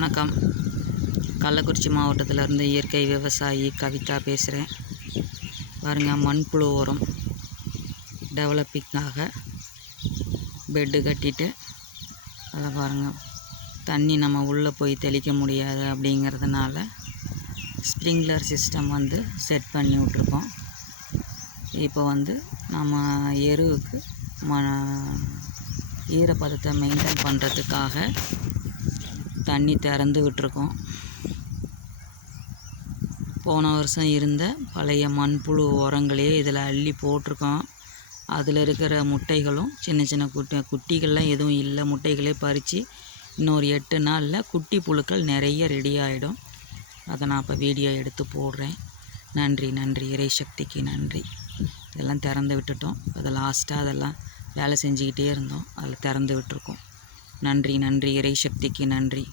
வணக்கம். கள்ளக்குறிச்சி மாவட்டத்திலேருந்து இயற்கை விவசாயி கவிதா பேசுகிறேன் பாருங்கள் மண்புழு உரம் டெவலப்பிங்காக பெட்டு கட்டிட்டு அதில் பாருங்கள் தண்ணி நம்ம உள்ளே போய் தெளிக்க முடியாது அப்படிங்கிறதுனால ஸ்ப்ரிங்க்லர் சிஸ்டம் வந்து செட் பண்ணி விட்ருக்கோம் இப்போ வந்து நம்ம எருவுக்கு ம ஈரப்பதத்தை மெயின்டைன் பண்ணுறதுக்காக தண்ணி திறந்து விட்டுருக்கோம். போன வருஷம் இருந்த பழைய மண்புழு உரங்களையே இதில் அள்ளி போட்டிருக்கோம். அதில் இருக்கிற முட்டைகளும் சின்ன சின்ன குட்டி குட்டிகள்லாம் எதுவும் இல்லை. முட்டைகளே பறித்து இன்னொரு எட்டு நாளில் குட்டி புழுக்கள் நிறைய ரெடி ஆகிடும் அதை நான் இப்போ வீடியோ எடுத்து போடுறேன். நன்றி நன்றி. இறை சக்திக்கு நன்றி. இதெல்லாம் திறந்து விட்டுட்டோம். அதை லாஸ்ட்டாக அதெல்லாம் வேலை செஞ்சுக்கிட்டே இருந்தோம். அதில் திறந்து விட்டுருக்கோம். நன்றி நன்றி. இறை சக்திக்கு நன்றி.